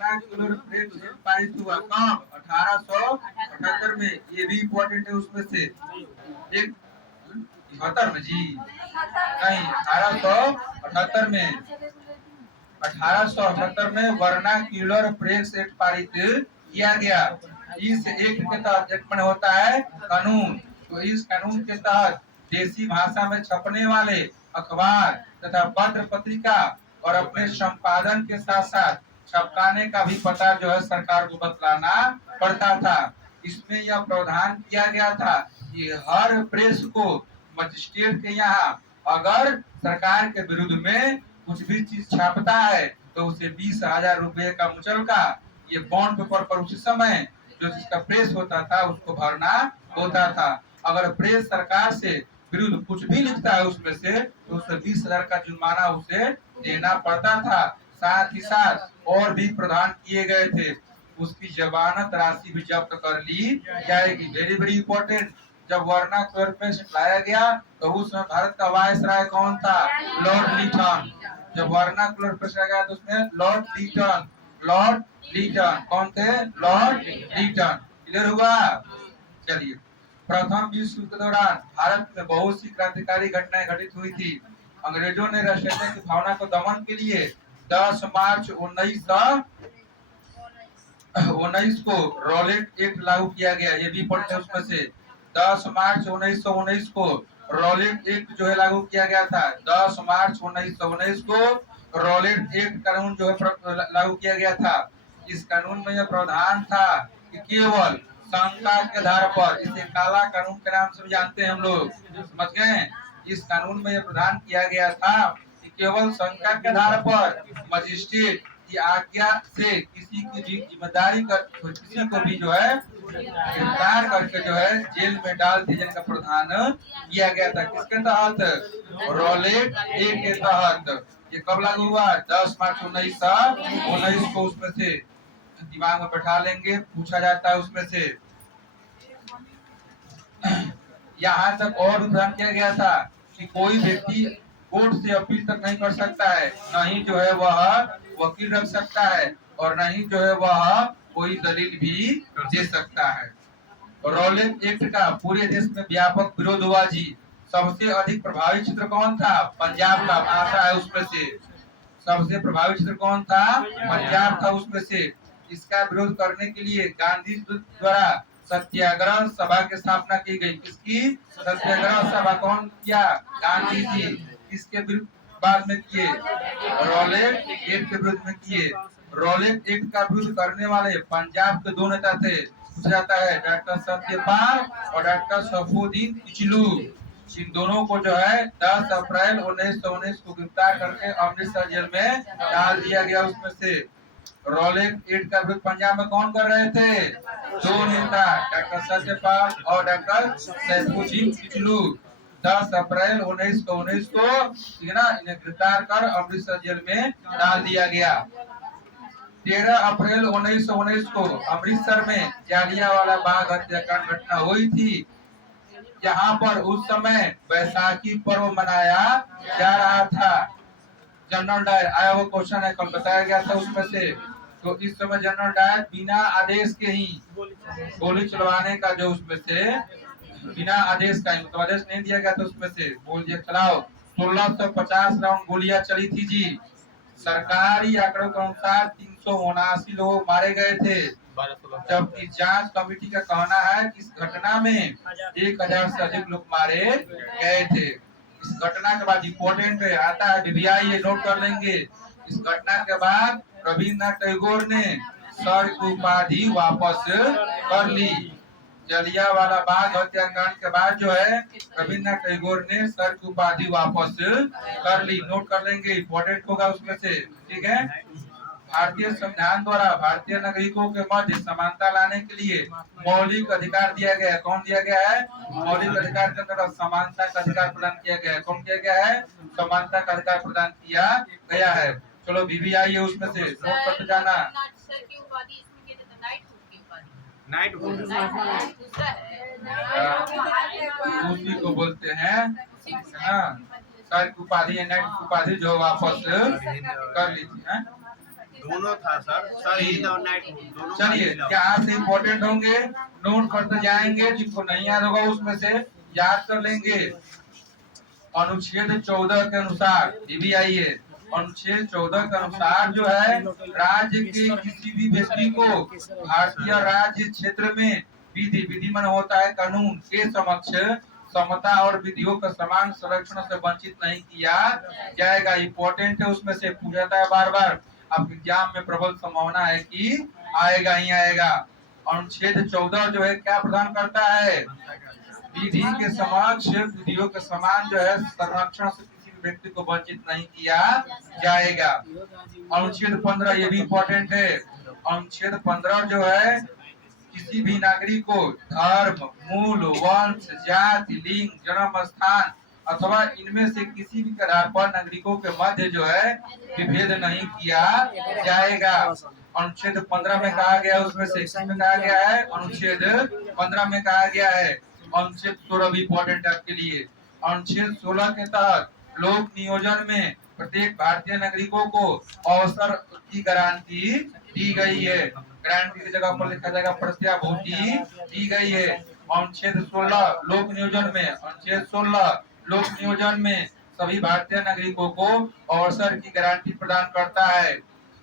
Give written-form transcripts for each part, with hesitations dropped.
Vernacular frame से पारित हुआ कब? 1878 में। ये भी इम्पोर्टेंट है उसमें से एक। 78 में जी नहीं, 1878 में। 1878 में वर्नाक्युलर प्रेस एक्ट पारित किया गया। इस एक्ट के तहत एक में होता है कानून। तो इस कानून के तहत देसी भाषा में छपने वाले अखबार तथा पत्र पत्रिका और अपने संपादन के साथ साथ छपकाने का भी पता जो है सरकार को बतलाना पड़ता था। इसमें यह प्रावधान किया गया था कि हर प्रेस को मजिस्ट्रेट के यहाँ अगर सरकार के विरुद्ध में कुछ भी चीज छापता है तो उसे 20,000 रुपए का मुचलका ये बॉन्ड पेपर पर उसी समय जो जिसका प्रेस होता था उसको भरना होता था। अगर प्रेस सरकार से विरुद्ध कुछ भी लिखता है उसमें से तो उसे 20,000 का जुर्माना उसे देना पड़ता था। साथ ही साथ और भी प्रावधान किए गए थे। उसकी जमानत राशि भी जब्त कर ली जाएगी। Very very important. जब वर्नाक्युलर प्रेस लाया गया तो उस समय भारत का वायसराय कौन था? Lord Lytton. जब वर्नाक्युलर प्रेस लाया गया तो उसमें लॉर्ड लीटन कौन थे? Lord Lytton. क्लियर हुआ? चलिए, प्रथम विश्व युद्ध के दौरान भारत में बहुत सी क्रांतिकारी घटनाएं घटित हुई थी। अंग्रेजों ने राष्ट्रीयता की भावना को दमन के लिए 10 मार्च 1919 को रॉलेट एक्ट लागू किया गया। ये भी पढ़ते हैं उसमें से 10 मार्च 1919 को रॉलेट एक्ट जो है लागू किया गया था। 10 मार्च 1919 को रॉलेट एक्ट कानून जो है लागू किया गया था। इस कानून में यह प्रावधान था कि केवल शंका के आधार पर, इसे काला कानून के नाम से भी जानते हैं हम लोग, समझ गए? इस कानून में यह प्रावधान किया गया था कि केवल शंका के आधार पर मजिस्ट्रेट की आज्ञा से किसी की भी जिम्मेदारी कर किसी को भी जो है गिरफ्तार करके जो है जेल में डाल दिए जाने का प्रावधान किया गया था। किसके तहत? रॉलेट एक्ट के तहत। ये कब लागू हुआ? 10 मार्च 1919 को। उसमें से दिमाग में बैठा लेंगे, पूछा जाता है उसमें से। यहाँ तक और प्रावधान किया गया था कि कोई व्यक्ति कोर्ट से अपील तक नहीं कर सकता है, न ही जो है वह वकील रख सकता है और न ही जो है वह कोई दलील भी दे सकता है। रॉलेट एक्ट का पूरे देश में व्यापक विरोध हुआ जी। सबसे अधिक प्रभावित क्षेत्र कौन था? पंजाब का। भाषा है उसमें से सबसे प्रभावित क्षेत्र कौन था? पंजाब था उसमें से। इसका विरोध करने के लिए गांधी द्वारा सत्याग्रह सभा की स्थापना की गई। किसकी? सत्याग्रह सभा कौन किया? गांधी जी। किसके विरुद्ध बाद में किए? रॉलेट एक्ट के विरुद्ध में किए। रॉलेट एक्ट का विरोध करने वाले पंजाब के दो नेता थे। पूछा जाता है डॉक्टर सत्यपाल और डॉक्टर सफुद्दीन किचलू। इन दोनों को जो है 10 अप्रैल 1919 को गिरफ्तार करके अमृतसर जेल में डाल दिया गया। उसमें से रॉलेट एक्ट का विरोध पंजाब में कौन कर रहे थे? दो नेता, डॉक्टर सत्यपाल और डॉक्टर सैफुद्दीन किचलू। 10 अप्रैल 1919 को इन्हें गिरफ्तार कर अमृतसर जेल में डाल दिया गया। 13 अप्रैल 1919 को अमृतसर में जालियांवाला बाग हत्याकांड घटना हुई थी। यहाँ पर उस समय बैसाखी पर्व मनाया जा रहा था। जनरल डायर आया वो क्वेश्चन है, कल बताया गया था उसमें से। तो इस समय जनरल डायर बिना आदेश के ही गोली चलवाने का जो उसमें से बिना आदेश का मतलब आदेश नहीं दिया गया था उसमें से बोल दिया चलाओ। 1650 राउंड गोलियां चली थी जी। सरकारी आंकड़ों के अनुसार 379 लोग मारे गए थे, जबकि जांच कमेटी का कहना है कि इस घटना में 1000 से अधिक लोग मारे गए थे। इस घटना के बाद इम्पोर्टेंट आता है बीबीआई, ये नोट कर लेंगे। इस घटना के बाद रविन्द्रनाथ टैगोर ने सर की उपाधि वापस कर ली। जलियांवाला बाग हत्याकांड के बाद जो है रविन्द्रनाथ टैगोर ने सर की उपाधि वापस कर ली। नोट कर लेंगे, इम्पोर्टेंट होगा उसमें से, ठीक है। भारतीय संविधान द्वारा भारतीय नागरिकों के मध्य समानता लाने के लिए मौलिक अधिकार दिया गया है। कौन दिया गया है? मौलिक अधिकार के अंतर्गत समानता का अधिकार प्रदान किया गया है। कौन किया गया है? समानता का अधिकार प्रदान किया गया है। चलो बीबीआई है उसमें से नोट करते जाना। उसी को बोलते हैं सर की उपाधि, नाइट की उपाधि जो वापस कर ली थी। दोनों था सर ईद और नाइट दोनों। चलिए क्या से इम्पोर्टेंट होंगे, नोट करते जाएंगे, जिनको नहीं याद होगा उसमें से याद कर लेंगे। अनुच्छेद 14 के अनुसार, ये भी आइए, अनुच्छेद 14 के अनुसार जो है राज्य के किसी भी व्यक्ति को भारतीय राज्य क्षेत्र में विधि, विधि मन होता है कानून, के समक्ष समता और विधियों का समान संरक्षण से वंचित नहीं किया जाएगा। इम्पोर्टेंट है, उसमें से पूछा जाता है बार बार, अब एग्जाम में प्रबल संभावना है कि आएगा ही आएगा। अनुच्छेद 14 जो है क्या प्रदान करता है, विधि के समक्ष विधियों के समान जो है संरक्षण से किसी भी व्यक्ति को वंचित नहीं किया जाएगा। अनुच्छेद 15 ये भी इम्पोर्टेंट है। अनुच्छेद 15 जो है किसी भी नागरिक को धर्म, मूल, वंश, जाति, लिंग, जन्म स्थान अथवा इनमें से किसी भी आधार पर नागरिकों के मध्य जो है विभेद नहीं किया जाएगा। अनुच्छेद 15 में कहा गया, उसमें से इसमें कहा गया है, अनुच्छेद 15 में कहा गया है। अनुच्छेद 16 भी इम्पोर्टेंट है आपके लिए। अनुच्छेद 16 के तहत लोक नियोजन में प्रत्येक भारतीय नागरिकों को अवसर की गारंटी दी गई है। गारंटी की जगह पर लिखा जाएगा प्रत्याभूति दी गई है। अनुच्छेद 16 लोक नियोजन में, अनुच्छेद 16 लोक नियोजन में सभी भारतीय नागरिकों को अवसर की गारंटी प्रदान करता है।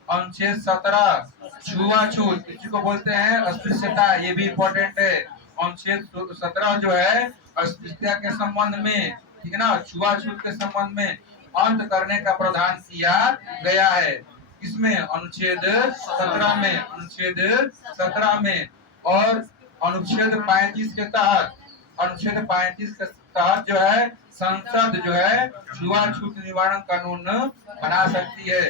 अनुच्छेद 17 छुआछूत, किसी को बोलते हैं अस्पृश्यता, ये भी इम्पोर्टेंट है। अनुच्छेद 17 जो है अस्पृश्यता के संबंध में, ठीक है ना, छुआछूत के संबंध में अंत करने का प्रावधान किया गया है। इसमें अनुच्छेद 17 में, अनुच्छेद 17 में, और अनुच्छेद 35 के तहत, अनुच्छेद 35 के तहत जो है संसद जो है छुआछूत निवारण कानून बना सकती है।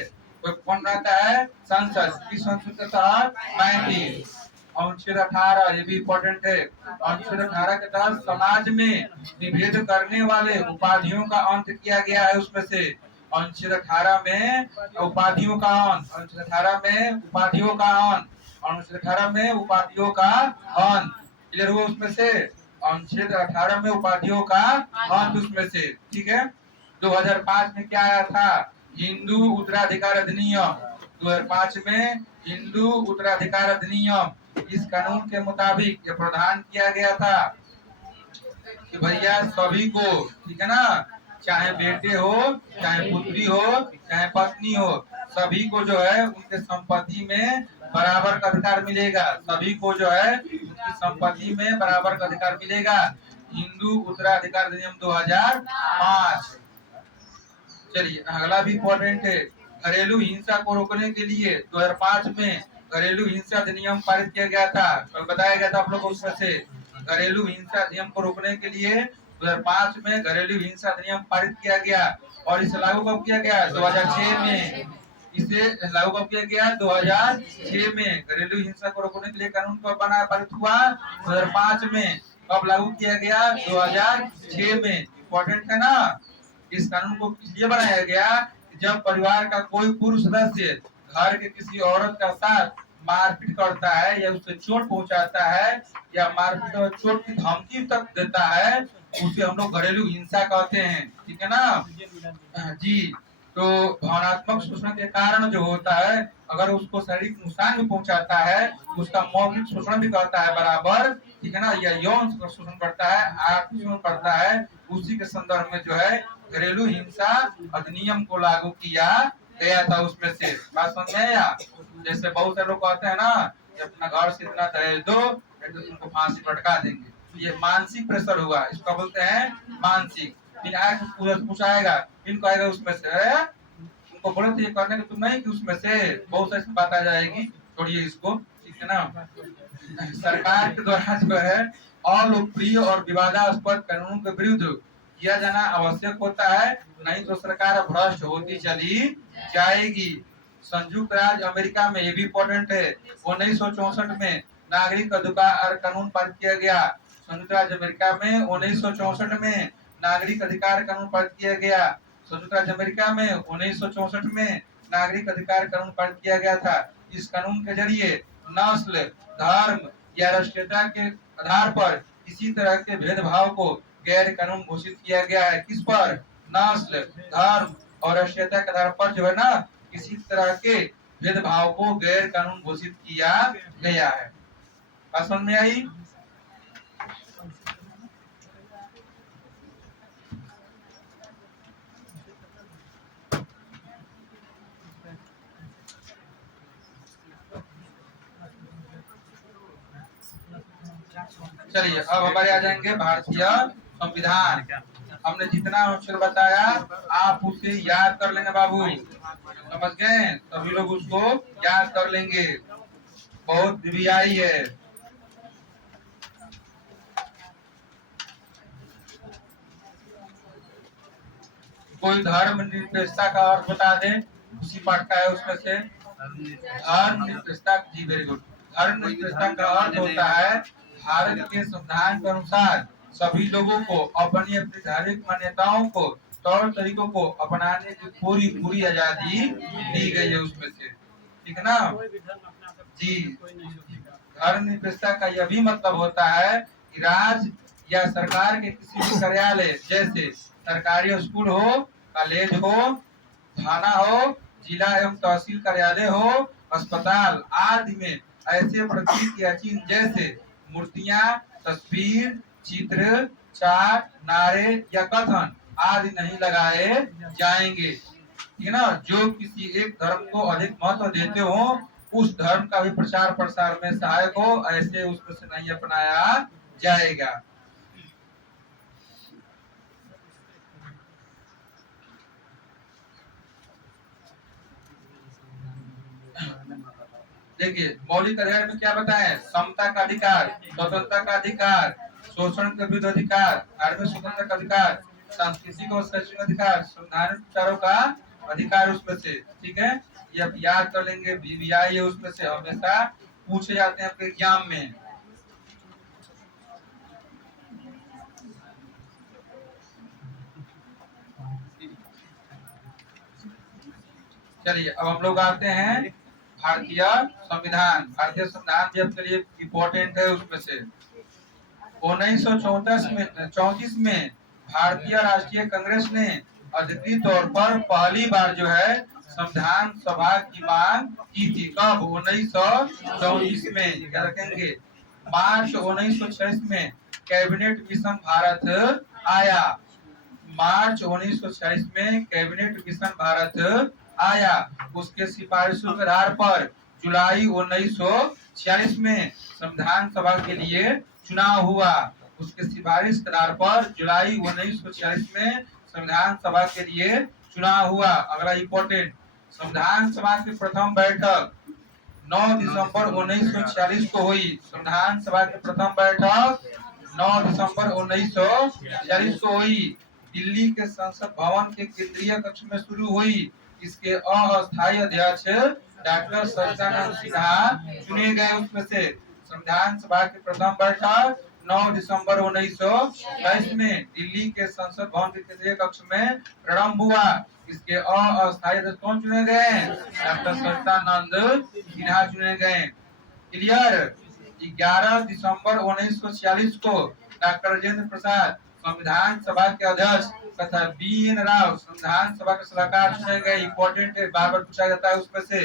तो कौन रहता है, संसद, किस संसद के तहत, 35। अनुच्छेद 18 ये भी इम्पोर्टेंट है। अनुच्छेद 18 के तहत समाज में विभेद करने वाले उपाधियों का अंत किया गया है। उसमें से अनुच्छेद 18 में उपाधियों का अंत, अनुच्छेद 18 में उपाधियों का अंत, अनुच्छेद 18 में उपाधियों का अंत, क्लियर हुआ उसमें से, अनुच्छेद 18 में उपाधियों का अंत उसमें से, ठीक है। 2005 में क्या आया था, हिंदू उत्तराधिकार अधिनियम, 2005 में हिंदू उत्तराधिकार अधिनियम। इस कानून के मुताबिक ये प्रावधान किया गया था कि भैया सभी को, ठीक है ना, चाहे बेटे हो, चाहे पुत्री हो, चाहे पत्नी हो, सभी को जो है उनके संपत्ति में बराबर का अधिकार मिलेगा। सभी को जो है उनकी संपत्ति में बराबर का अधिकार मिलेगा। हिंदू उत्तराधिकार अधिनियम 2005। चलिए अगला भी इम्पोर्टेंट है। घरेलू हिंसा को रोकने के लिए 2005 में घरेलू हिंसा अधिनियम पारित किया गया था। कल बताया गया था आप लोग को, उसमें से घरेलू हिंसा अधिनियम को रोकने के लिए 2005 में घरेलू हिंसा अधिनियम पारित किया गया। और इसे लागू कब किया गया, 2006 में। इसे लागू कब किया गया, 2006 में। घरेलू हिंसा को रोकने के लिए कानून कब बना, पारित हुआ, 2005 में। कब लागू किया गया, 2006 में। इम्पोर्टेंट है ना। इस कानून को इसलिए बनाया गया जब परिवार का कोई पुरुष सदस्य घर के किसी औरत का साथ मारपीट करता है या उसे चोट पहुंचाता है या मारपीट और चोट की धमकी तक देता है, उसे हम लोग घरेलू हिंसा कहते हैं, ठीक है ना जी। तो भावनात्मक शोषण के कारण जो होता है, अगर उसको शारीरिक नुकसान भी पहुंचाता है, उसका मौखिक शोषण भी करता है बराबर, ठीक है ना, या यौन शोषण करता है, आर्थिक शोषण करता है, उसी के संदर्भ में जो है घरेलू हिंसा अधिनियम को लागू किया गया था। उसमें से बात समझ में आया। जैसे बहुत सारे लोग कहते हैं ना कि अपना घर से इतना दहेज दो नहीं तो तुमको फांसी लटका देंगे, तो ये मानसिक प्रेशर हुआ, इसको बोलते हैं मानसिक। फिर आगे पूछाएगा, इन कहेगा उसमें से उनको बोले तो ये करने के तुम नहीं कि उसमें से बहुत सारी बात आ जाएगी, छोड़िए इसको, ठीक है ना। सरकार के द्वारा जो है अलोकप्रिय और विवादास्पद कानूनों के विरुद्ध किया जाना आवश्यक होता है, नहीं तो सरकार भ्रष्ट होती चली जाएगी। संयुक्त राज्य अमेरिका में ये भी इम्पोर्टेंट है, 1964 में नागरिक अधिकार कानून पारित किया गया। संयुक्त राज्य अमेरिका में 1964 में नागरिक अधिकार कानून पारित किया गया। संयुक्त राज्य अमेरिका में 1964 में नागरिक अधिकार कानून पारित किया गया था। इस कानून के जरिए नस्ल, धर्म या राष्ट्रीयता के आधार पर किसी तरह के भेदभाव को गैर कानून घोषित किया गया है। किस पर, नस्ल, धर्म और राष्ट्रीयता के आधार पर जो है ना, किसी तरह के भेदभाव को गैर कानून घोषित किया गया है। बात समझ में आई? चलिए अब हमारे आ जाएंगे भारतीय संविधान। हमने जितना अक्षर बताया आप उसे याद कर लेंगे बाबू, समझ गए? सभी लोग उसको याद कर लेंगे, बहुत वीवीआई है। कोई धर्म निरपेक्षता का अर्थ बता दे, उसी पाठ का है उसमें से। धर्म निरपेक्षता, जी वेरी गुड। धर्म निरपेक्षता का अर्थ होता है भारत के संविधान के अनुसार सभी लोगों को अपनी अपनी धार्मिक मान्यताओं को, तौर तरीकों को अपनाने की पूरी पूरी आजादी दी गई है उसमें से, ठीक है ना जी। धर्म निरपेक्षता का यह भी मतलब होता है कि राज्य या सरकार के किसी भी कार्यालय, जैसे सरकारी स्कूल हो, कॉलेज हो, थाना हो, जिला एवं तहसील कार्यालय हो, अस्पताल आदि में ऐसे प्रतीक या चिन्ह जैसे मूर्तियां, तस्वीर, चित्र, चार्ट, नारे या कथन आदि नहीं लगाए जाएंगे, ठीक है ना। जो किसी एक धर्म को अधिक महत्व देते हो, उस धर्म का भी प्रचार प्रसार में सहायक हो, ऐसे उसमें से नहीं अपनाया जाएगा। देखिए मौलिक अधिकार में क्या बताए? समता का अधिकार, स्वतंत्रता का अधिकार, शोषण के विरुद्ध अधिकार, धार्मिक स्वतंत्रता का अधिकार, सांस्कृतिक और शैक्षणिक अधिकार, संवैधानिक विचारों का अधिकार उसमें से, ठीक है। ये आप याद कर लेंगे, वीवीआई है उसमें से, हमेशा पूछे जाते हैं आपके एग्जाम में। चलिए अब हम लोग आते हैं भारतीय संविधान। भारतीय संविधान भी आपके लिए इम्पोर्टेंट है उसमें से। 1934 में भारतीय राष्ट्रीय कांग्रेस ने अधिकृत तौर पर पहली बार जो है संविधान सभा की मांग की थी। कब? 1934 में। क्या रखेंगे? मार्च 1946 में कैबिनेट मिशन भारत आया। मार्च 1946 में कैबिनेट मिशन भारत आया। उसके सिफारिशों के आधार पर जुलाई 1946 में संविधान सभा के लिए चुनाव हुआ। उसके सिफारिश के आधार पर जुलाई 1946 में संविधान सभा के लिए चुनाव हुआ। अगला इम्पोर्टेंट, संविधान सभा की प्रथम बैठक 9 दिसंबर 1946 को हुई। संविधान सभा की प्रथम बैठक 9 दिसंबर 1946 को हुई। दिल्ली के संसद भवन के केंद्रीय कक्ष में शुरू हुई। इसके अस्थायी अध्यक्ष डॉक्टर सच्चिदानंद सिन्हा चुने गए उसमें से। संविधान सभा की प्रथम बैठक 9 दिसंबर 1946 में दिल्ली के संसद भवन के केंद्रीय कक्ष में प्रारंभ हुआ। इसके अस्थायी अध्यक्ष कौन चुने गए? डॉक्टर सच्चिदानंद सिन्हा चुने गए। क्लियर? 11 दिसंबर 1946 को डॉक्टर राजेंद्र प्रसाद संविधान सभा के अध्यक्ष तथा BN राव संविधान सभा के सलाहकार चुने गए। इम्पोर्टेंट है, बार बार पूछा जाता है उसमें से।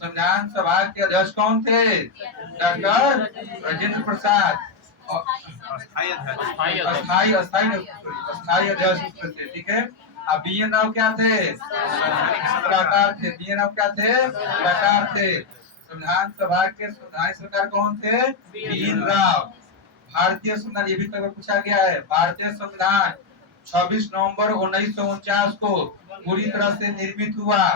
संविधान सभा के अध्यक्ष कौन थे? डॉक्टर राजेंद्र प्रसाद। अस्थायी अध्यक्ष उसमें थे, ठीक है। अब BN राव क्या थे? सलाहकार थे। BN राव क्या थे? सलाहकार थे। संविधान सभा के संवैधानिक सलाहकार कौन थे? BN राव। भारतीय संविधान, ये भी कभी पूछा गया है। भारतीय संविधान 26 नवंबर 1949 को पूरी तरह से निर्मित हुआ,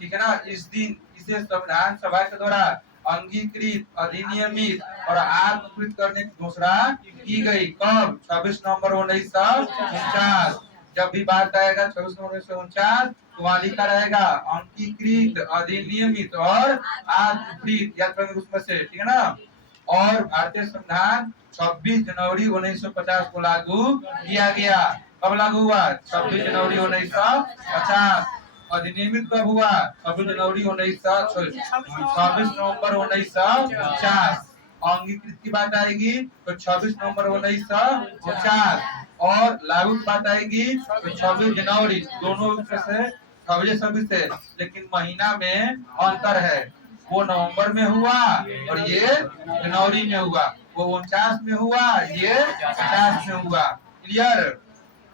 ठीक है ना। इस दिन इसे संविधान सभा के द्वारा अंगीकृत, अधिनियमित और आत्मकृत करने की घोषणा की गई। कब? 26 नवंबर 1949। जब भी बात आएगा 26 नवंबर 1949 तो वहां लिखा रहेगा अंगीकृत, अधिनियमित और आत्मकृत, याद करेंगे उसमें से, ठीक है ना। और भारतीय संविधान 26 जनवरी 1950 को लागू किया गया। कब लागू हुआ? 26 जनवरी 1950। अधिनियमित कब हुआ? 26 जनवरी 26 नवंबर 1950। अंगीकृत की बात आएगी तो 26 नवंबर 1949 और लागू की बात आएगी तो 26 जनवरी। दोनों से फरवरी 26 से, लेकिन महीना में अंतर है। वो नवंबर में हुआ और ये जनवरी में हुआ। वो 49 में हुआ, ये 50 में हुआ। क्लियर।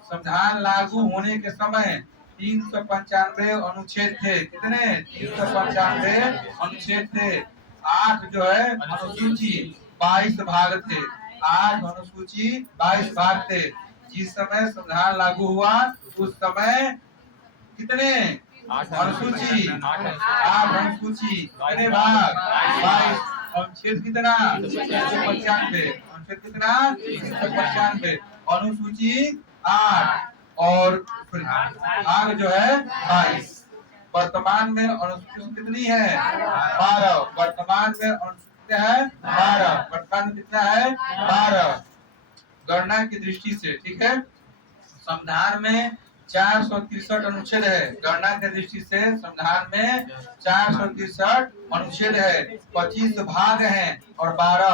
संविधान लागू होने के समय 395 अनुच्छेद थे। कितने? 395 अनुच्छेद थे। 8 जो है अनुसूची, 22 भाग थे। 8 अनुसूची, 22 भाग थे। जिस समय संविधान लागू हुआ उस समय कितने अनुसूची? 8 अनुसूची, कितने भाग? 22। अनुच्छेद कितना? 395। अनुच्छेद कितना? 395। अनुसूची 8 और भाग जो है 22। वर्तमान में अनुसूची कितनी है? 12। वर्तमान में अनुसूची है 12। वर्तमान में कितना है? 12। गणना की दृष्टि से, ठीक है, संविधान में 463 अनुच्छेद है। गणना की दृष्टि से संविधान में 463 अनुच्छेद है, 25 भाग हैं और 12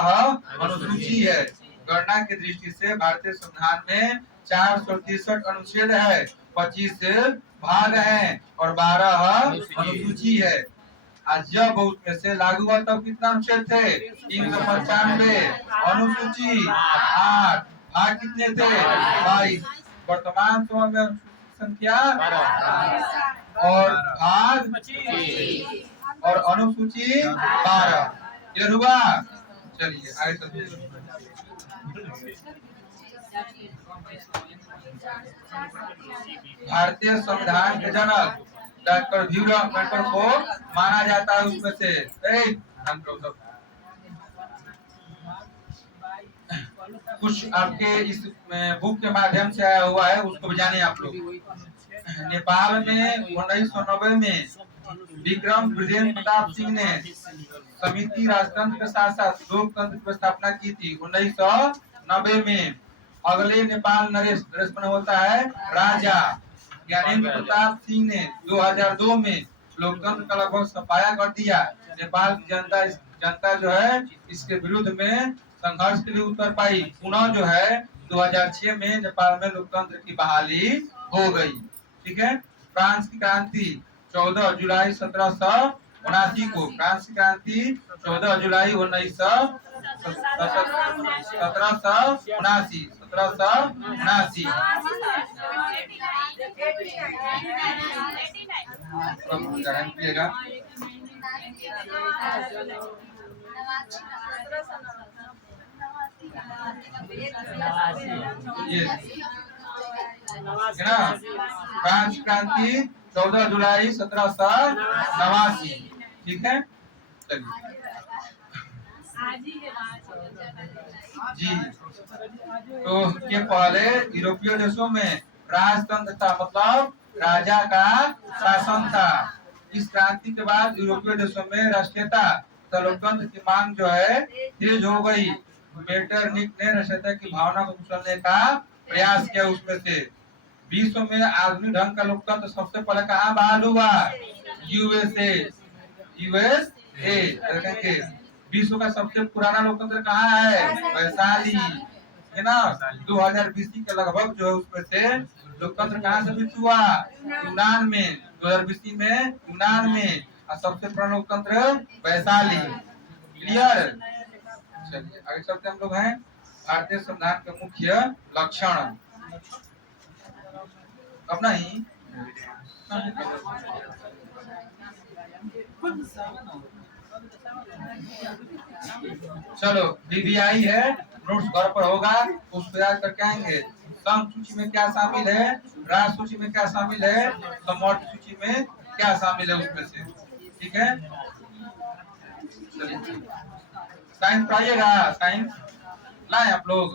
अनुसूची है। गणना की दृष्टि से भारतीय संविधान में 463 अनुच्छेद है, 25 भाग हैं और 12 अनुसूची है। आज जब उसमें से लागू हुआ तब कितना अनुच्छेद थे? 395। अनुसूची 8, भाग कितने थे? 22। वर्तमान समय में संख्या और भाग और अनुसूची 12। क्लियर हुआ? चलिए आगे चलते हैं। भारतीय संविधान के जनक डॉक्टर भीमराव अम्बेडकर को माना जाता है उसमें से। कुछ आपके इस बुक के माध्यम से आया हुआ है, उसको भी जाने आप लोग। नेपाल में 1990 में विक्रम वृद्धेन्द्र प्रताप सिंह ने समिति राजतंत्र के साथ साथ लोकतंत्र की स्थापना की थी 1990 में। अगले नेपाल नरेश होता है राजा ज्ञानेन्द्र प्रताप सिंह ने 2002 में लोकतंत्र का लगभग सफाया कर दिया। नेपाल की जनता जो है इसके विरुद्ध में संघर्ष के लिए उतर पाई। पुनः जो है 2006 में नेपाल में लोकतंत्र की बहाली हो गई। ठीक है। फ्रांस की क्रांति 14 जुलाई 1779 को, फ्रांस की क्रांति 14 जुलाई 1779। फ्रांस क्रांति 14 जुलाई 1789। ठीक है। जी, तो ये पहले यूरोपीय देशों में राजतंत्र था, मतलब राजा का शासन था। इस क्रांति के बाद यूरोपीय देशों में राष्ट्रीयता तथा लोकतंत्र की मांग जो है तेज हो गई। मेटरनिक ने राष्ट्रीयता की भावना को कुचलने का प्रयास किया। उसमें से विश्व में आधुनिक ढंग का लोकतंत्र सबसे पहले कहाँ बहाल हुआ? यूएसए। देखेंगे विश्व का सबसे पुराना लोकतंत्र कहाँ है? वैशाली है ना। 2020 के लगभग जो है उसमें से लोकतंत्र कहाँ से विकसित हुआ? यूनान में। 2020 में यूनान में। और सबसे पुराना लोकतंत्र वैशाली। क्लियर। चलिए आगे चलते हम लोग हैं। भारतीय संविधान के मुख्य लक्षण अपना ही चलो बीबीआई है, नोट्स घर पर होगा, उसको याद करके आएंगे। संघ सूची में क्या शामिल है, राष्ट्र सूची में क्या शामिल है, समवर्ग सूची में क्या शामिल है उसमें से। ठीक है। चलिए साइंस पढ़ाइएगा, साइंस लाए आप लोग।